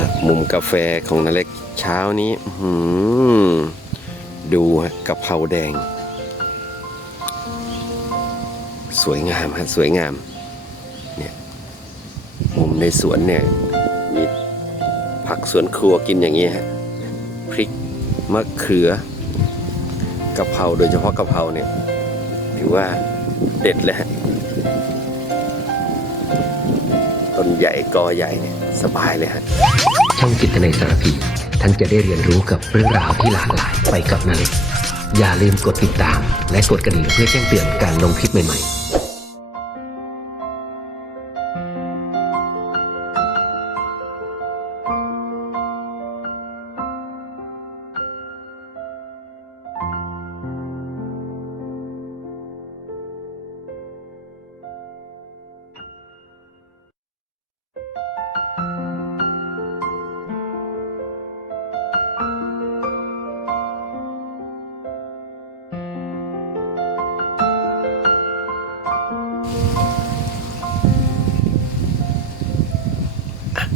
ฮะมุมกาแฟของนาเล็กเช้านี้หดูฮะกะเพราแดง สวยงามฮะสวยงามเนี่ยมุมในสวนเนี่ยมีผักสวนครัวกินอย่างนี้ฮะพริกมะเขือกะเพราโดยเฉพาะกะเพราเนี่ยถือว่าเด็ดเลยฮะ ต้นใหญ่กอใหญ่เนี่ยสบายเลยฮะช่องจิตในสารพีท่านจะได้เรียนรู้กับเรื่องราวที่หลากหลายไปกับนาเล็กอย่าลืมกดติดตาม และกดกระดิ่งเพื่อแจ้งเตือนการลงคลิปใหม่ๆ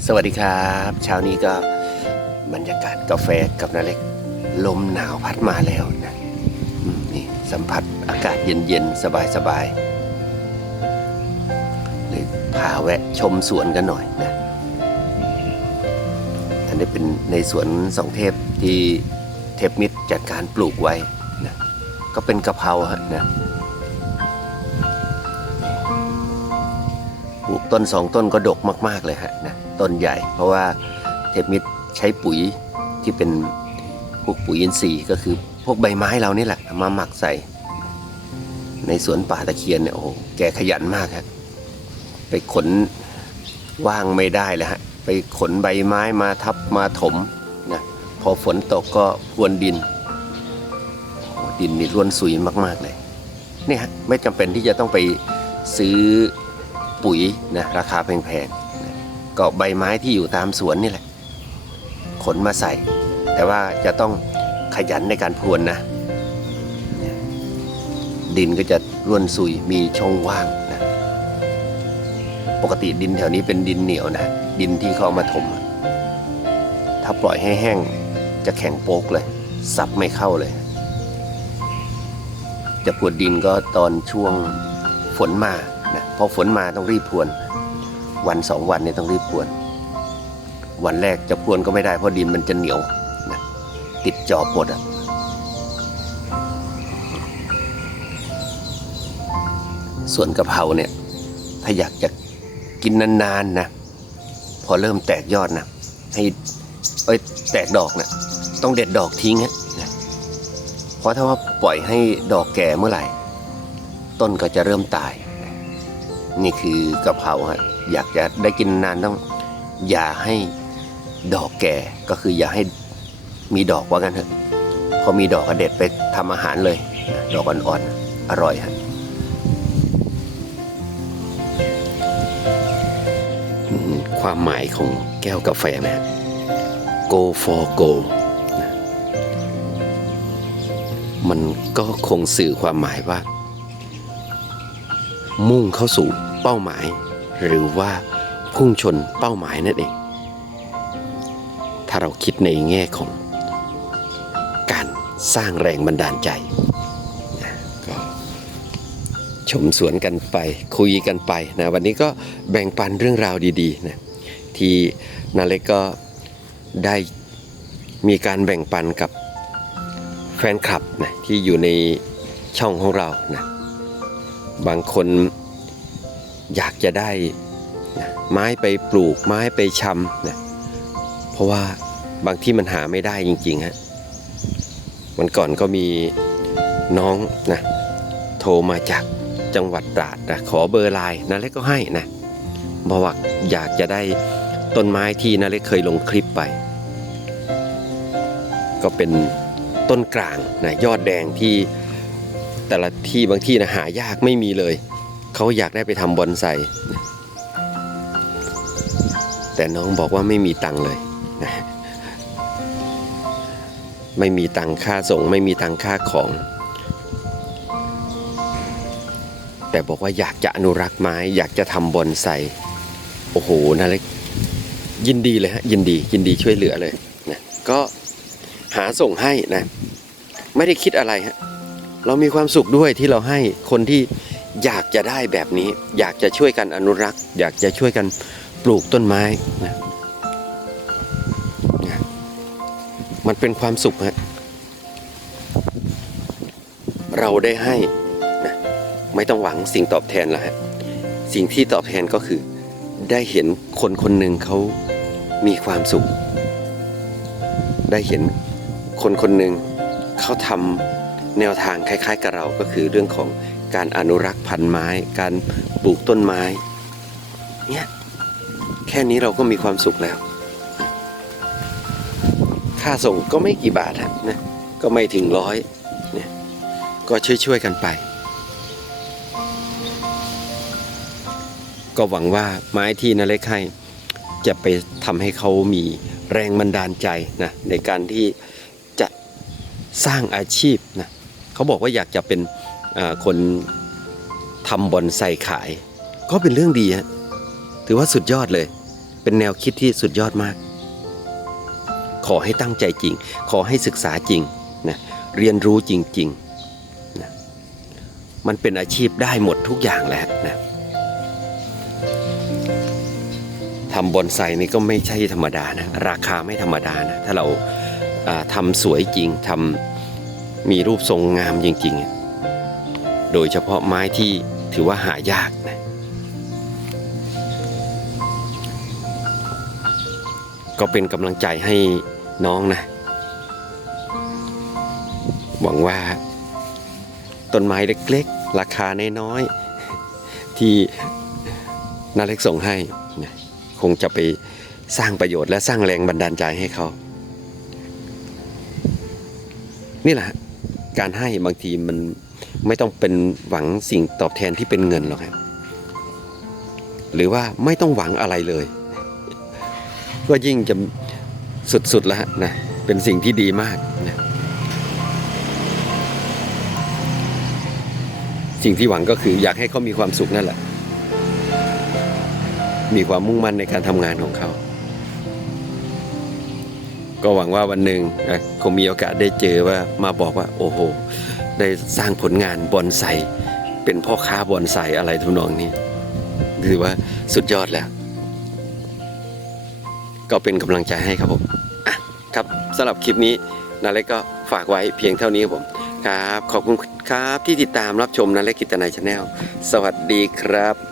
สวัสดีครับ เช้านี้ก็บรรยากาศกาแฟกับนาเล็ก ลมหนาวพัดมาแล้วนะนี่สัมผัสอากาศเย็นๆ สบายๆเลยพาแวะชมสวนกันหน่อยนะ อันนี้เป็นในสวนสองเทพที่เทพมิตรจัดการปลูกไว้นะก็เป็นกะเพราฮะนะ ลูกต้นสองต้นก็ดกมาก ๆ เลยฮะนะต้นใหญ่ เพราะว่าเทพมิตรใช้ปุ๋ยที่เป็นพวกปุ๋ยอินทรีย์ก็คือพวกใบไม้เรานี่แหละมาหมักใส่ ในสวนป่าตะเคียนเนี่ยโอ้โหแกขยันมากฮะไปขนว่างไม่ได้เลยฮะไปขนใบไม้มาทับมาถมนะพอฝนตกก็พรวนดินดินนี่ร่วนซุยมาก ๆ เลยเนี่ยฮะไม่จำเป็นที่จะต้องไปซื้อ ปุ๋ยนะราคาแพงๆนะก็ใบไม้ที่อยู่ตามสวนนี่แหละ ขนมาใส่ แต่ว่าจะต้องขยันในการพรวนนะ ดินก็จะร่วนซุยมีช่องว่างนะปกติดินแถวนี้เป็นดินเหนียวนะ ดินที่เขาเอามาถม ถ้าปล่อยให้แห้งจะแข็งโป๊กเลยซับไม่เข้าเลย จะพรวนดินก็ตอนช่วงฝนมา นะพอฝนมาต้องรีบพรวน วันสองวันเนี่ยต้องรีบพรวน วันแรกจะพรวนก็ไม่ได้เพราะดินมันจะเหนียวนะติดจอบหมดอะส่วนกะเพราเนี่ยถ้าอยากจะกินนานๆนะพอเริ่มแตกยอดนะให้เอ้ยแตกดอกนะต้องเด็ดดอกทิ้งฮนะเพราะถ้าว่าปล่อยให้ดอกแก่เมื่อไหร่ ต้นก็จะเริ่มตาย นี่คือกะเพราฮะอยากจะได้กินนานต้องอย่าให้ดอกแก่ก็คืออย่าให้มีดอกว่ากันเถอะพอมีดอกก็เด็ดไปทำอาหารเลย ดอกอ่อนๆอร่อยฮะความหมายของแก้วกาแฟนะฮะ go for go มันก็คงสื่อความหมายว่า มุ่งเข้าสู่เป้าหมาย หรือว่าพุ่งชนเป้าหมายนั่นเอง ถ้าเราคิดในแง่ของการสร้างแรงบันดาลใจก็ชมสวนกันไปคุยกันไปนะวันนี้ก็แบ่งปันเรื่องราวดีๆนะที่นาเล็กก็ได้มีการแบ่งปันกับแฟนคลับนะที่อยู่ในช่องของเรานะ บางคนอยากจะได้นะไม้ไปปลูกไม้ไปชำนะเพราะว่าบางที่มันหาไม่ได้จริงๆฮะวันก่อนก็มีน้องนะโทรมาจากจังหวัดตราดนะขอเบอร์ไลน์นาเล็กก็ให้นะบอกว่าอยากจะได้ต้นไม้ที่นาเล็กเคยลงคลิปไป ก็เป็นต้นกลางนะยอดแดงที่ แต่ละที่บางที่นะหายากไม่มีเลย เขาอยากได้ไปทำบอนไซแต่น้องบอกว่าไม่มีตังค์เลยนะไม่มีตังค่าส่ง ไม่มีตังค่าของ แต่บอกว่าอยากจะอนุรักษ์ไม้ อยากจะทำบอนไซโอ้โหนาเล็กยินดีเลยฮะยินดียินดีช่วยเหลือเลยนะก็หาส่งให้นะ ไม่ได้คิดอะไรฮะ เรามีความสุขด้วยที่เราให้คนที่อยากจะได้แบบนี้ อยากจะช่วยกันอนุรักษ์ อยากจะช่วยกันปลูกต้นไม้นะมันเป็นความสุขฮะเราได้ให้นะไม่ต้องหวังสิ่งตอบแทนแล้วฮะสิ่งที่ตอบแทนก็คือ ได้เห็นคนคนหนึ่งเขามีความสุข ได้เห็นคนคนหนึ่งเขาทำ แนวทางคล้าย ๆ กับเราก็คือเรื่องของการอนุรักษ์พันธุ์ไม้ การปลูกต้นไม้เนี่ยแค่นี้เราก็มีความสุขแล้ว ค่าส่งก็ไม่กี่บาทนะก็ไม่ถึงร้อยเนี่ยก็ช่วยๆกันไป ก็หวังว่าไม้ที่นาเล็กให้จะไปทำให้เขามีแรงบันดาลใจนะในการที่จะสร้างอาชีพนะ เขาบอกว่าอยากจะเป็นคนทำบอนไซขาย ก็เป็นเรื่องดีฮะถือว่าสุดยอดเลย เป็นแนวคิดที่สุดยอดมาก ขอให้ตั้งใจจริง ขอให้ศึกษาจริงนะเรียนรู้จริงๆนะมันเป็นอาชีพได้หมดทุกอย่างแหล้วนะทำบอนไซนี่ก็ไม่ใช่ธรรมดานะ ราคาไม่ธรรมดานะ ถ้าเราทำสวยจริงทำ มีรูปทรงงามจริงๆ โดยเฉพาะไม้ที่ถือว่าหายากนะ ก็เป็นกำลังใจให้น้องนะ หวังว่า ต้นไม้เล็กๆ ราคาน้อยๆ ที่นาเล็กส่งให้นะคงจะไปสร้างประโยชน์และสร้างแรงบันดาลใจให้เขา นี่แหละฮะ การให้บางทีมันไม่ต้องเป็นหวังสิ่งตอบแทนที่เป็นเงินหรอกครับหรือว่าไม่ต้องหวังอะไรเลย ก็ยิ่งจะสุดๆแล้วนะเป็นสิ่งที่ดีมากนะสิ่งที่หวังก็คืออยากให้เขามีความสุขนั่นแหละ มีความมุ่งมั่นในการทำงานของเขา ก็หวังว่าวันหนึ่งคงมีโอกาสได้เจอว่ามาบอกว่า โอ้โห ได้สร้างผลงานบอนไซเป็นพ่อค้าบอนไซอะไรทุนองนี้ถือว่าสุดยอดแล้ว ก็เป็นกำลังใจให้ครับผมอะครับสำหรับคลิปนี้นาเล็กก็ฝากไว้เพียงเท่านี้ครับผมครับ ขอบคุณครับที่ติดตามรับชมนาเล็กกิตนายชาแนลสวัสดีครับ